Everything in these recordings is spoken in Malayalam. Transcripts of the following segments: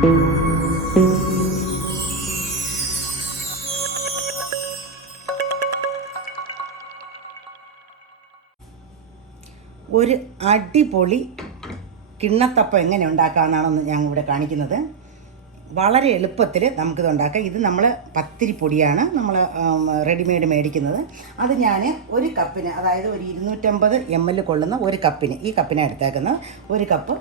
ഒരു അടിപൊളി കിണ്ണത്തപ്പം എങ്ങനെ ഉണ്ടാക്കാമെന്നാണെന്ന് ഞാൻ ഇവിടെ കാണിക്കുന്നത്. വളരെ എളുപ്പത്തിൽ നമുക്കിത് ഉണ്ടാക്കാം. ഇത് നമ്മൾ പത്തിരി പൊടിയാണ് നമ്മൾ റെഡിമെയ്ഡ് മേടിക്കുന്നത്. അത് ഞാൻ ഒരു കപ്പിന് അതായത് ഒരു ഇരുന്നൂറ്റമ്പത് എം എൽ കൊള്ളുന്ന ഒരു കപ്പിന് ഈ കപ്പിനെ എടുത്തേക്കുന്നത്. ഒരു കപ്പ്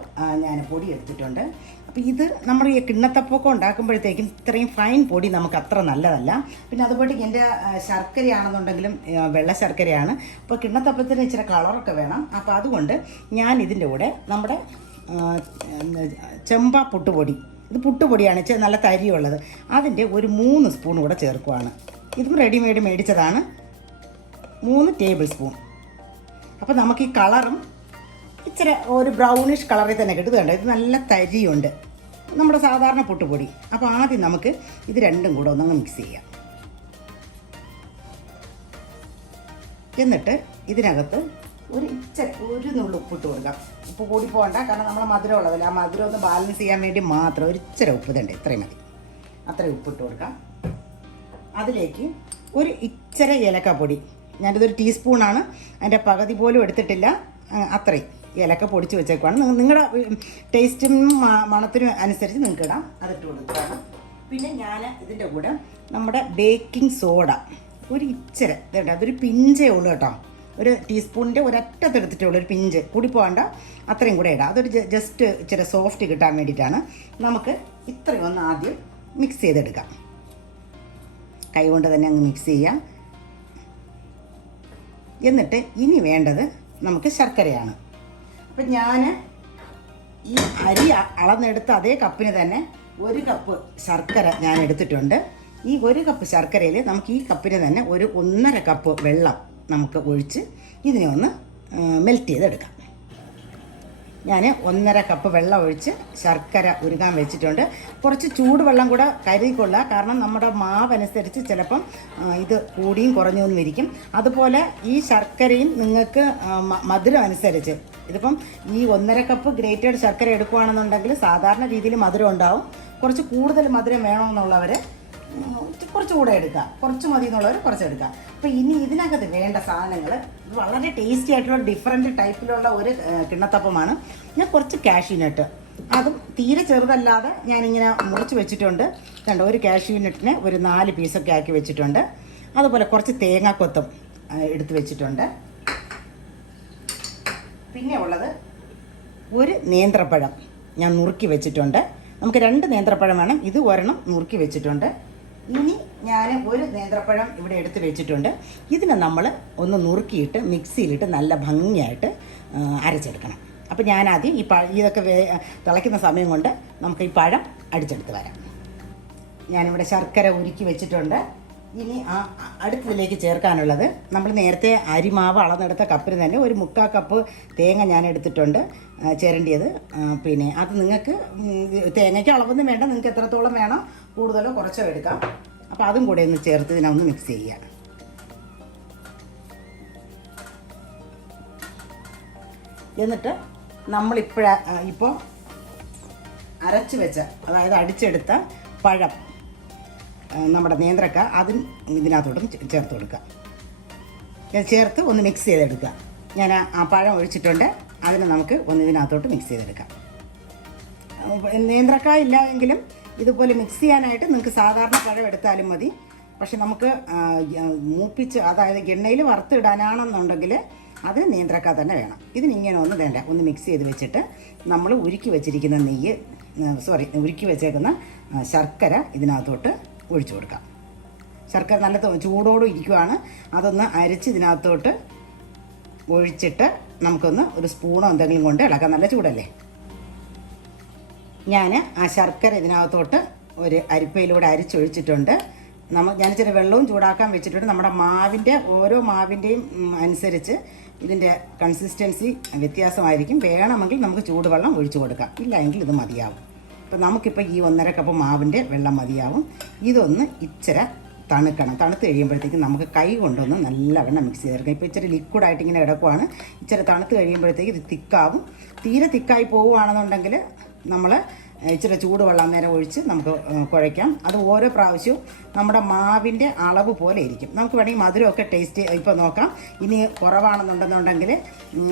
ഞാൻ പൊടി എടുത്തിട്ടുണ്ട് അപ്പോൾ ഇത് നമ്മൾ ഈ കിണ്ണത്തപ്പൊക്കെ ഉണ്ടാക്കുമ്പോഴത്തേക്കും ഇത്രയും ഫൈൻ പൊടി നമുക്ക് അത്ര നല്ലതല്ല. പിന്നെ അതുപോലെ എന്റെ ശർക്കരയാണെന്നുണ്ടെങ്കിലും വെള്ള ശർക്കരയാണ്. അപ്പോൾ കിണ്ണത്തപ്പത്തിന് ഇച്ചിരി കളറൊക്കെ വേണം. അപ്പോൾ അതുകൊണ്ട് ഞാൻ ഇതിന്റെ കൂടെ നമ്മുടെ ചെമ്പ പുട്ടുപൊടി. ഇത് പുട്ടുപൊടിയാണ് നല്ല തരിയുള്ളത്. അതിന്റെ ഒരു മൂന്ന് സ്പൂൺ കൂടെ ചേർക്കുവാണ്. ഇതും റെഡിമെയ്ഡ് മേടിച്ചതാണ്. മൂന്ന് ടേബിൾ സ്പൂൺ അപ്പോൾ നമുക്ക് ഈ കളറും ഇച്ചിരി ഒരു ബ്രൗണിഷ് കളറിൽ തന്നെ കിട്ടും ഇത് കണ്ടോ? ഇത് നല്ല തരിയുണ്ട്. നമ്മുടെ സാധാരണ പൊട്ടുപൊടി. അപ്പോൾ ആദ്യം നമുക്ക് ഇത് രണ്ടും കൂടെ ഒന്നങ്ങ് മിക്സ് ചെയ്യാം. എന്നിട്ട് ഇതിനകത്ത് ഒരു ഇച്ചിരി ഒരു നുള്ളു ഉപ്പിട്ട് കൊടുക്കാം. ഉപ്പ് കൂടി പോകണ്ട കാരണം നമ്മൾ മധുരം ഉള്ളതല്ല. ആ മധുരം ഒന്ന് ബാലൻസ് ചെയ്യാൻ വേണ്ടി മാത്രം ഒരു ഇച്ചിരി ഉപ്പ് തണ്ട് ഇത്രയും മതി. അത്രയും ഉപ്പിട്ട് കൊടുക്കാം. അതിലേക്ക് ഒരു ഇച്ചിരി ഏലക്കപ്പൊടി ഞാനിതൊരു ടീസ്പൂണാണ് അതിന്റെ പകുതി പോലും എടുത്തിട്ടില്ല. അത്രയും. ഏലക്ക പൊടിച്ച് വെച്ചേക്കുവാണ്. നിങ്ങ- നിങ്ങളുടെ ടേസ്റ്റും മണത്തിനും അനുസരിച്ച് നിങ്ങൾക്ക് ഇടാം. അതിട്ട് കൊടുക്കുകയാണ്. പിന്നെ ഞാൻ ഇതിന്റെ കൂടെ നമ്മുടെ ബേക്കിംഗ് സോഡ. ഒരു ഇച്ചിരി ഇതുണ്ട് അതൊരു പിഞ്ചേ ഉള്ളൂ കേട്ടോ. ഒരു ടീസ്പൂണിന്റെ ഒരറ്റത്തെടുത്തിട്ടുള്ളൂ ഒരു പിഞ്ച്. കൂടി പോകണ്ട അത്രയും കൂടെ ഇടാം. അതൊരു ജസ്റ്റ് ഇച്ചിരി സോഫ്റ്റ് കിട്ടാൻ വേണ്ടിയിട്ടാണ് നമുക്ക് ഇത്രയും ഒന്ന് ആദ്യം മിക്സ് ചെയ്തെടുക്കാം. കൈ കൊണ്ട് തന്നെ അങ്ങ് മിക്സ് ചെയ്യാം. എന്നിട്ട് ഇനി വേണ്ടത് നമുക്ക് ശർക്കരയാണ്. അപ്പം ഞാൻ ഈ അരി അളന്നെടുത്ത അതേ കപ്പിന് തന്നെ ഒരു കപ്പ് ശർക്കര ഞാൻ എടുത്തിട്ടുണ്ട്. ഈ ഒരു കപ്പ് ശർക്കരയിൽ നമുക്ക് ഈ കപ്പിന് തന്നെ ഒരു ഒന്നര കപ്പ് വെള്ളം നമുക്ക് ഒഴിച്ച് ഇതിനെ ഒന്ന് മെൽറ്റ് ചെയ്തെടുക്കാം. ഞാൻ ഒന്നര കപ്പ് വെള്ളം ഒഴിച്ച് ശർക്കര ഉരുകാൻ വെച്ചിട്ടുണ്ട്. കുറച്ച് ചൂടുവെള്ളം കൂടെ കരുതിക്കൊള്ളുക. കാരണം നമ്മുടെ മാവനുസരിച്ച് ചിലപ്പം ഇത് കൂടിയും കുറഞ്ഞു ഇരിക്കും അതുപോലെ ഈ ശർക്കരയും നിങ്ങൾക്ക് മധുരം അനുസരിച്ച് ഇതിപ്പം ഈ ഒന്നര കപ്പ് ഗ്രേറ്റഡ് ശർക്കര എടുക്കുകയാണെന്നുണ്ടെങ്കിൽ സാധാരണ രീതിയിൽ മധുരം ഉണ്ടാവും. കുറച്ച് കൂടുതൽ മധുരം വേണമെന്നുള്ളവർ കുറച്ച് കൂടെ എടുക്കുക കുറച്ച് മതി എന്നുള്ളവർ കുറച്ച് എടുക്കുക അപ്പോൾ ഇനി ഇതിനകത്ത് വേണ്ട സാധനങ്ങൾ വളരെ ടേസ്റ്റി ആയിട്ടുള്ള ഡിഫറെന്റ് ടൈപ്പിലുള്ള ഒരു കിണ്ണത്തപ്പമാണ്. ഞാൻ കുറച്ച് കാഷ്യൂനട്ട് അതും തീരെ ചെറുതല്ലാതെ ഞാനിങ്ങനെ മുറിച്ച് വെച്ചിട്ടുണ്ട്. കണ്ടോ ഒരു കാഷ്യൂനട്ടിന് ഒരു നാല് പീസൊക്കെ ആക്കി വെച്ചിട്ടുണ്ട്. അതുപോലെ കുറച്ച് തേങ്ങാക്കൊത്തും എടുത്ത് വെച്ചിട്ടുണ്ട്. പിന്നെ ഉള്ളത് ഒരു നേന്ത്രപ്പഴം ഞാൻ നുറുക്കി വെച്ചിട്ടുണ്ട്. നമുക്ക് രണ്ട് നേന്ത്രപ്പഴം വേണം. ഇത് ഒരെണ്ണം നുറുക്കി വെച്ചിട്ടുണ്ട്. ഇനി ഞാൻ ഒരു നേന്ത്രപ്പഴം ഇവിടെ എടുത്ത് വെച്ചിട്ടുണ്ട്. ഇതിനെ നമ്മൾ ഒന്ന് നുറുക്കിയിട്ട് മിക്സിയിലിട്ട് നല്ല ഭംഗിയായിട്ട് അരച്ചെടുക്കണം. അപ്പോൾ ഞാൻ ആദ്യം ഈ പഴ ഇതൊക്കെ വേ തിളയ്ക്കുന്ന സമയം കൊണ്ട് നമുക്ക് ഈ പഴം അടിച്ചെടുത്ത് വരാം. ഞാനിവിടെ ശർക്കര ഉരുക്കി വെച്ചിട്ടുണ്ട്. ഇനി ആ അടുത്തതിലേക്ക് ചേർക്കാനുള്ളത് നമ്മൾ നേരത്തെ അരിമാവ് അളന്നെടുത്ത കപ്പിന് തന്നെ ഒരു മുക്കാൽ കപ്പ് തേങ്ങ ഞാൻ എടുത്തിട്ടുണ്ട് ചേരേണ്ടിയത്. പിന്നെ അത് നിങ്ങൾക്ക് തേങ്ങയ്ക്ക് അളവൊന്നും വേണ്ട നിങ്ങൾക്ക് എത്രത്തോളം വേണം കൂടുതലോ കുറച്ചോ എടുക്കാം. അപ്പോൾ അതും കൂടെ ഒന്ന് ചേർത്ത് ഇതിനെ ഒന്ന് മിക്സ് ചെയ്യുക. എന്നിട്ട് നമ്മളിപ്പോഴ ഇപ്പോൾ അരച്ച് വെച്ച അതായത് അടിച്ചെടുത്ത പഴം നമ്മുടെ നേന്ത്രക്ക അതും ഇതിനകത്തോട്ട് ചേർത്ത് കൊടുക്കുക. ചേർത്ത് ഒന്ന് മിക്സ് ചെയ്തെടുക്കുക. ഞാൻ ആ- പഴം ഒഴിച്ചിട്ടുണ്ട്. അതിനെ നമുക്ക് ഒന്ന് ഇതിനകത്തോട്ട് മിക്സ് ചെയ്തെടുക്കാം. നേന്ത്രക്ക ഇല്ലെങ്കിലും ഇതുപോലെ മിക്സ് ചെയ്യാനായിട്ട് നിങ്ങൾക്ക് സാധാരണ പഴം എടുത്താലും മതി. പക്ഷെ നമുക്ക് മൂപ്പിച്ച് അതായത് എണ്ണയിൽ വറുത്തിടാനാണെന്നുണ്ടെങ്കിൽ അത് നേന്ത്രക്ക തന്നെ വേണം. ഇതിനിങ്ങനെ ഒന്ന് വേണ്ട. ഒന്ന് മിക്സ് ചെയ്ത് വെച്ചിട്ട് നമ്മൾ ഉരുക്കി വെച്ചിരിക്കുന്ന നെയ്യ് സോറി ഉരുക്കി വെച്ചേക്കുന്ന ശർക്കര ഇതിനകത്തോട്ട് ഒഴിച്ചു കൊടുക്കാം. ശർക്കര നല്ല ചൂടോടെ ഇരിക്കുവാണ്. അതൊന്ന് അരച്ച് ഇതിനകത്തോട്ട് ഒഴിച്ചിട്ട് നമുക്കൊന്ന് ഒരു സ്പൂണോ എന്തെങ്കിലും കൊണ്ട് ഇളക്കാം. നല്ല ചൂടല്ലേ? ഞാൻ ആ ശർക്കര ഇതിനകത്തോട്ട് ഒരു അരിപ്പയിലൂടെ അരിച്ചൊഴിച്ചിട്ടുണ്ട്. നമ്മൾ ഞാൻ ഇച്ചിരി വെള്ളവും ചൂടാക്കാൻ വെച്ചിട്ടുണ്ട്. നമ്മുടെ മാവിന്റെ ഓരോ മാവിന്റെയും അനുസരിച്ച് ഇതിന്റെ കൺസിസ്റ്റൻസി വ്യത്യാസമായിരിക്കും. വേണമെങ്കിൽ നമുക്ക് ചൂടുവെള്ളം ഒഴിച്ചു കൊടുക്കാം. ഇല്ല എങ്കിൽ ഇത് മതിയാവും. അപ്പോൾ നമുക്കിപ്പോൾ ഈ ഒന്നര കപ്പ് മാവിന്റെ വെള്ളം മതിയാവും. ഇതൊന്ന് ഇച്ചിരി തണുക്കണം. തണുത്ത് കഴിയുമ്പോഴത്തേക്കും നമുക്ക് കൈ കൊണ്ടൊന്ന് നല്ലവണ്ണം മിക്സ് ചെയ്തെടുക്കാം ഇപ്പോൾ ഇച്ചിരി ലിക്വിഡായിട്ട് ഇങ്ങനെ കിടക്കുവാണ്. ഇച്ചിരി തണുത്ത് കഴിയുമ്പോഴത്തേക്ക് ഇത് തിക്കാവും. തീരെ തിക്കായി പോവുകയാണെന്നുണ്ടെങ്കിൽ നമ്മൾ ഇച്ചിരി ചൂടുവെള്ളം അന്നേരം ഒഴിച്ച് നമുക്ക് കുഴയ്ക്കാം. അത് ഓരോ പ്രാവശ്യവും നമ്മുടെ മാവിന്റെ അളവ് പോലെ ഇരിക്കും. നമുക്ക് വേണമെങ്കിൽ മധുരമൊക്കെ ടേസ്റ്റ് ഇപ്പോൾ നോക്കാം. ഇനി കുറവാണെന്നുണ്ടെന്നുണ്ടെങ്കിൽ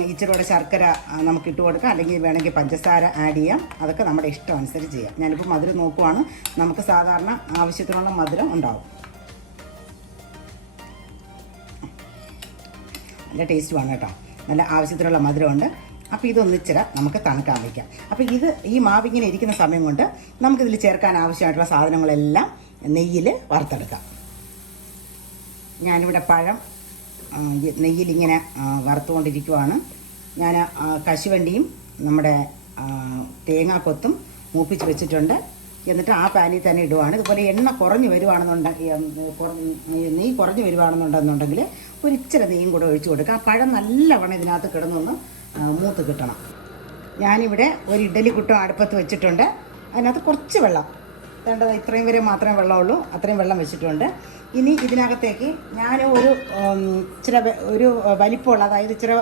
ഇച്ചിരി കൂടെ ശർക്കര നമുക്ക് ഇട്ട് കൊടുക്കാം. അല്ലെങ്കിൽ വേണമെങ്കിൽ പഞ്ചസാര ആഡ് ചെയ്യാം. അതൊക്കെ നമ്മുടെ ഇഷ്ടം അനുസരിച്ച് ചെയ്യാം. ഞാനിപ്പോൾ മധുരം നോക്കുവാണ്. നമുക്ക് സാധാരണ ആവശ്യത്തിനുള്ള മധുരം ഉണ്ടാവും. നല്ല ടേസ്റ്റ് ടേസ്റ്റുമാണ് കേട്ടോ. നല്ല ആവശ്യത്തിനുള്ള മധുരമുണ്ട്. അപ്പോൾ ഇതൊന്നിച്ചിര നമുക്ക് തണുക്കാൻ വയ്ക്കാം അപ്പോൾ ഇത് ഈ മാവിങ്ങനെ ഇരിക്കുന്ന സമയം കൊണ്ട് നമുക്കിതിൽ ചേർക്കാൻ ആവശ്യമായിട്ടുള്ള സാധനങ്ങളെല്ലാം നെയ്യിൽ വറുത്തെടുക്കാം. ഞാനിവിടെ പഴം നെയ്യിലിങ്ങനെ വറുത്തുകൊണ്ടിരിക്കുവാണ്. ഞാൻ കശുവണ്ടിയും നമ്മുടെ തേങ്ങാക്കൊത്തും മൂപ്പിച്ച് വെച്ചിട്ടുണ്ട്. എന്നിട്ട് ആ പാനിൽ തന്നെ ഇടുവാണ്. ഇതുപോലെ എണ്ണ കുറഞ്ഞു വരുവാണെന്നുണ്ടെങ്കിൽ നെയ്യ് കുറഞ്ഞു വരുവാണെന്നുണ്ടെന്നുണ്ടെങ്കിൽ ഒരു ഇച്ചിരി നെയ്യും കൂടെ ഒഴിച്ചു കൊടുക്കുക ആ പഴം നല്ലവണ്ണം ഇതിനകത്ത് കിടന്നൊന്ന് മൂത്ത് കിട്ടണം. ഞാനിവിടെ ഒരു ഇഡലി കുട്ടം അടുപ്പത്ത് വെച്ചിട്ടുണ്ട്. അതിനകത്ത് കുറച്ച് വെള്ളം. വേണ്ടത് ഇത്രയും വരെ മാത്രമേ വെള്ളമുള്ളൂ. അത്രയും വെള്ളം വെച്ചിട്ടുണ്ട്. ഇനി ഇതിനകത്തേക്ക് ഞാൻ ഒരു ചില ഒരു വലിപ്പമുള്ള അതായത് ഇച്ചിരി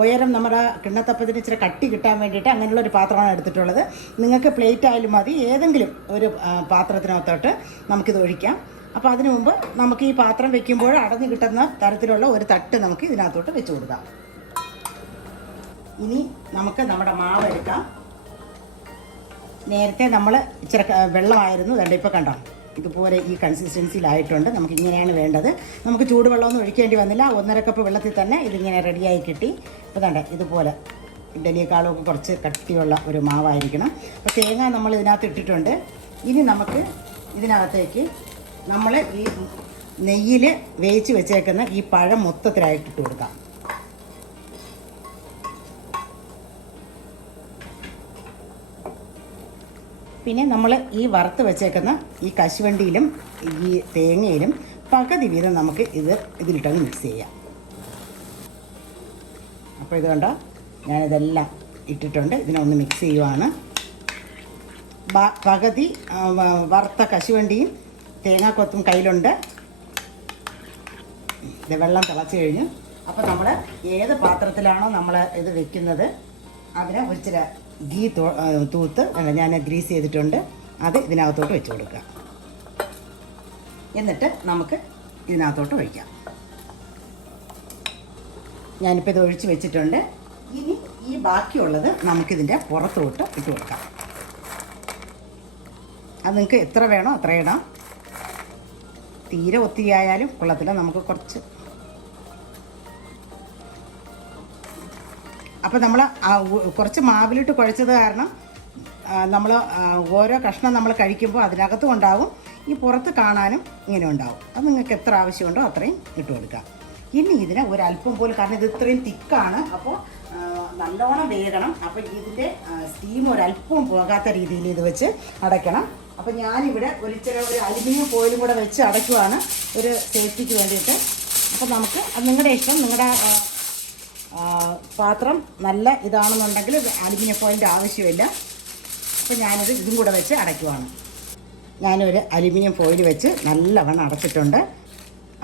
ഉയരം നമ്മുടെ കിണ്ണത്തപ്പത്തിന് ഇച്ചിരി കട്ടി കിട്ടാൻ വേണ്ടിയിട്ട് അങ്ങനെയുള്ള ഒരു പാത്രമാണ് എടുത്തിട്ടുള്ളത്. നിങ്ങൾക്ക് പ്ലേറ്റ് ആയാലും മതി. ഏതെങ്കിലും ഒരു പാത്രത്തിനകത്തോട്ട് നമുക്കിത് ഒഴിക്കാം. അപ്പോൾ അതിനു മുമ്പ് നമുക്ക് ഈ പാത്രം വെക്കുമ്പോൾ അടഞ്ഞു കിട്ടുന്ന തരത്തിലുള്ള ഒരു തട്ട് നമുക്ക് ഇതിനകത്തോട്ട് വെച്ച് കൊടുക്കാം. ഇനി നമുക്ക് നമ്മുടെ മാവ് എടുക്കാം. നേരത്തെ നമ്മൾ ഇച്ചിരി വെള്ളമായിരുന്നു. വേണ്ട ഇപ്പോൾ കണ്ടോ? ഇതുപോലെ ഈ കൺസിസ്റ്റൻസിയിലായിട്ടുണ്ട് നമുക്ക് ഇങ്ങനെയാണ് വേണ്ടത്. നമുക്ക് ചൂടുവെള്ളമൊന്നും ഒഴിക്കേണ്ടി വന്നില്ല. ഒന്നര കപ്പ് വെള്ളത്തിൽ തന്നെ ഇതിങ്ങനെ റെഡിയായി കിട്ടി. ഇപ്പോൾ കണ്ടേ ഇതുപോലെ ഇഡലിയേക്കാളും ഒക്കെ കുറച്ച് കട്ടിയുള്ള ഒരു മാവായിരിക്കണം. അപ്പോൾ തേങ്ങ നമ്മൾ ഇതിനകത്ത് ഇട്ടിട്ടുണ്ട്. ഇനി നമുക്ക് ഇതിനകത്തേക്ക് നമ്മൾ ഈ നെയ്യിൽ വേവിച്ച് വെച്ചേക്കുന്ന ഈ പഴം മൊത്തത്തിലായിട്ട് ഇട്ട് കൊടുക്കാം. പിന്നെ നമ്മൾ ഈ വറുത്ത് വെച്ചേക്കുന്ന ഈ കശുവണ്ടിയിലും ഈ തേങ്ങയിലും പകുതി വീതം നമുക്ക് ഇത് ഇതിലിട്ടങ്ങ് മിക്സ് ചെയ്യാം. അപ്പോൾ ഇത് കണ്ടോ? ഞാനിതെല്ലാം ഇട്ടിട്ടുണ്ട്. ഇതിനൊന്ന് മിക്സ് ചെയ്യുവാണ്. പകുതി വറുത്ത കശുവണ്ടിയും തേങ്ങാക്കൊത്തും കയ്യിലുണ്ട്. ഇത് വെള്ളം തിളച്ച് കഴിഞ്ഞു. അപ്പോൾ നമ്മൾ ഏത് പാത്രത്തിലാണോ നമ്മൾ ഇത് വെക്കുന്നത് അതിന് ഒരിച്ചിരി ഗീ തൂത്ത് അല്ല, ഞാൻ ഗ്രീസ് ചെയ്തിട്ടുണ്ട്. അത് ഇതിനകത്തോട്ട് വെച്ച് കൊടുക്കുക. എന്നിട്ട് നമുക്ക് ഇതിനകത്തോട്ട് ഒഴിക്കാം. ഞാനിപ്പോൾ ഇത് ഒഴിച്ച് വെച്ചിട്ടുണ്ട്. ഇനി ഈ ബാക്കിയുള്ളത് നമുക്കിതിന്റെ പുറത്തോട്ട് ഇട്ട് കൊടുക്കാം. അത് നിങ്ങൾക്ക് എത്ര വേണോ അത്ര ഇടാം. തീരെ ഒത്തിരി ആയാലും നമുക്ക് കുറച്ച് അപ്പോൾ നമ്മൾ കുറച്ച് മാവിലിട്ട് കുഴച്ചത് കാരണം നമ്മൾ ഓരോ കഷ്ണം നമ്മൾ കഴിക്കുമ്പോൾ അതിനകത്തും ഉണ്ടാവും. ഈ പുറത്ത് കാണാനും ഇങ്ങനെ ഉണ്ടാവും. അത് നിങ്ങൾക്ക് എത്ര ആവശ്യമുണ്ടോ അത്രയും ഇട്ട് കൊടുക്കുക ഇനി ഇതിന് ഒരല്പം പോലും കാരണം ഇത് ഇത്രയും തിക്കാണ്. അപ്പോൾ നല്ലോണം വേകണം. അപ്പോൾ ഇതിന്റെ സ്റ്റീം ഒരല്പവും പോകാത്ത രീതിയിൽ ഇത് വെച്ച് അടയ്ക്കണം. അപ്പോൾ ഞാനിവിടെ ഒരു ചെറിയ ഒരു അലുമിനിയം ഫോയിലും കൂടെ വെച്ച് അടയ്ക്കുവാണ് ഒരു സേഫ്റ്റിക്ക് വേണ്ടിയിട്ട്. അപ്പോൾ നമുക്ക് നിങ്ങളുടെ ഇഷ്ടം. നിങ്ങളുടെ പാത്രം നല്ല ഇതാണെന്നുണ്ടെങ്കിൽ അലുമിനിയം ഫോയിന്റെ ആവശ്യമില്ല. അപ്പോൾ ഞാനത് ഇതും കൂടെ വെച്ച് അടയ്ക്കുവാണ്. ഞാനൊരു അലുമിനിയം ഫോയിൽ വെച്ച് നല്ലവണ്ണം അടച്ചിട്ടുണ്ട്.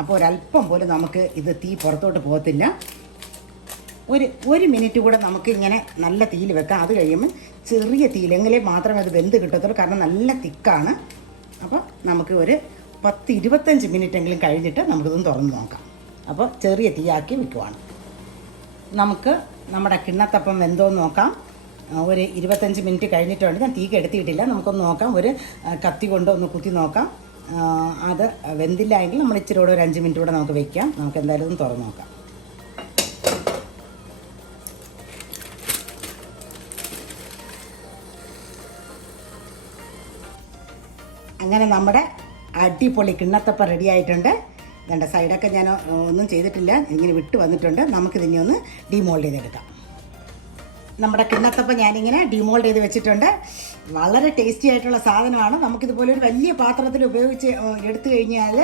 അപ്പോൾ ഒരല്പം പോലും നമുക്ക് ഇത് തീ പുറത്തോട്ട് പോകത്തില്ല. ഒരു ഒരു മിനിറ്റ് കൂടെ നമുക്ക് ഇങ്ങനെ നല്ല തീയിൽ വെക്കാം. അത് കഴിയുമ്പോൾ ചെറിയ തീയിലെങ്കിലേ മാത്രമേ അത് വെന്ത് കിട്ടത്തുള്ളൂ. കാരണം നല്ല തിക്കാണ്. അപ്പോൾ നമുക്ക് ഒരു പത്ത് ഇരുപത്തഞ്ച് മിനിറ്റ് എങ്കിലും കഴിഞ്ഞിട്ട് നമുക്കിതൊന്ന് തുറന്ന് നോക്കാം. അപ്പോൾ ചെറിയ തീയാക്കി വെക്കുവാണ്. നമുക്ക് നമ്മുടെ കിണ്ണത്തപ്പം വെന്തോന്ന് നോക്കാം. ഒരു ഇരുപത്തഞ്ച് മിനിറ്റ് കഴിഞ്ഞിട്ടുണ്ട്. ഞാൻ തീ കെടുത്തിയിട്ടില്ല നമുക്കൊന്ന് നോക്കാം. ഒരു കത്തി കൊണ്ട് ഒന്ന് കുത്തി നോക്കാം. അത് വെന്തില്ല എങ്കിൽ നമ്മൾ ഇച്ചിരി കൂടെ ഒരു അഞ്ച് മിനിറ്റ് കൂടെ നമുക്ക് വെക്കാം. നമുക്ക് എന്തായാലും ഒന്ന് തുറന്ന് നോക്കാം. അങ്ങനെ നമ്മുടെ അടിപൊളി കിണ്ണത്തപ്പം റെഡി ആയിട്ടുണ്ട്. ഇതേണ്ട സൈഡൊക്കെ ഞാൻ ഒന്നും ചെയ്തിട്ടില്ല. ഇങ്ങനെ വിട്ട് വന്നിട്ടുണ്ട്. നമുക്കിതിനെ ഒന്ന് ഡിമോൾഡ് ചെയ്തെടുക്കാം. നമ്മുടെ കിണ്ണത്തപ്പം ഞാനിങ്ങനെ ഡിമോൾഡ് ചെയ്ത് വെച്ചിട്ടുണ്ട്. വളരെ ടേസ്റ്റി ആയിട്ടുള്ള സാധനമാണ്. നമുക്കിതുപോലെ ഒരു വലിയ പാത്രത്തിൽ ഉപയോഗിച്ച് എടുത്തു കഴിഞ്ഞാൽ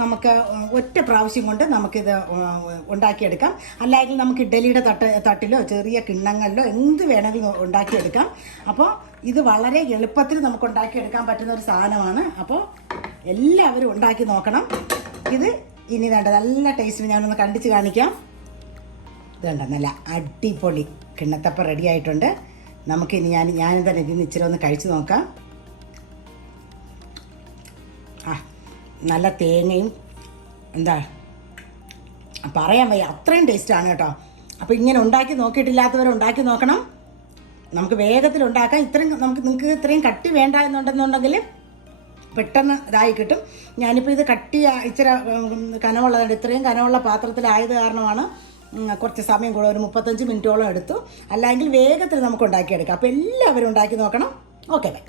നമുക്ക് ഒറ്റ പ്രാവശ്യം കൊണ്ട് നമുക്കിത് ഉണ്ടാക്കിയെടുക്കാം. അല്ലെങ്കിൽ നമുക്ക് ഇഡലിയുടെ തട്ട് തട്ടിലോ ചെറിയ കിണ്ണങ്ങളിലോ എന്ത് വേണമെങ്കിലും ഉണ്ടാക്കിയെടുക്കാം. അപ്പോൾ ഇത് വളരെ എളുപ്പത്തിൽ നമുക്ക് ഉണ്ടാക്കിയെടുക്കാൻ പറ്റുന്ന ഒരു സാധനമാണ്. അപ്പോൾ എല്ലാവരും ഉണ്ടാക്കി നോക്കണം. ഇത് ഇനി വേണ്ട നല്ല ടേസ്റ്റിന് ഞാനൊന്ന് കണ്ടിച്ച് കാണിക്കാം. ഇത് നല്ല അടിപൊളി കിണ്ണത്തപ്പം റെഡി ആയിട്ടുണ്ട്. നമുക്ക് ഇനി ഞാൻ ഞാൻ തന്നെ ഇതിന് ഇച്ചിരി ഒന്ന് കഴിച്ചു നോക്കാം. ആ നല്ല തേങ്ങയും എന്താ പറയാൻ വയ്യ അത്രയും ടേസ്റ്റാണ് കേട്ടോ. അപ്പോൾ ഇങ്ങനെ ഉണ്ടാക്കി നോക്കിയിട്ടില്ലാത്തവർ ഉണ്ടാക്കി നോക്കണം. നമുക്ക് വേഗത്തിൽ ഉണ്ടാക്കാം. ഇത്രയും നമുക്ക് നിങ്ങൾക്ക് ഇത്രയും കട്ടി വേണ്ട എന്നുണ്ടെന്നുണ്ടെങ്കിൽ പെട്ടെന്ന് ഇതായി കിട്ടും. ഞാനിപ്പോൾ ഇത് കട്ടി ഇച്ചിരി കനമുള്ളതാണ്. ഇത്രയും കനമുള്ള പാത്രത്തിലായത് കാരണമാണ് കുറച്ച് സമയം കൂടെ ഒരു മുപ്പത്തഞ്ച് മിനിറ്റോളം എടുത്തു. അല്ലെങ്കിൽ വേഗത്തിൽ നമുക്ക് ഉണ്ടാക്കിയെടുക്കാം. അപ്പോൾ എല്ലാവരും ഉണ്ടാക്കി നോക്കണം. Okay bye.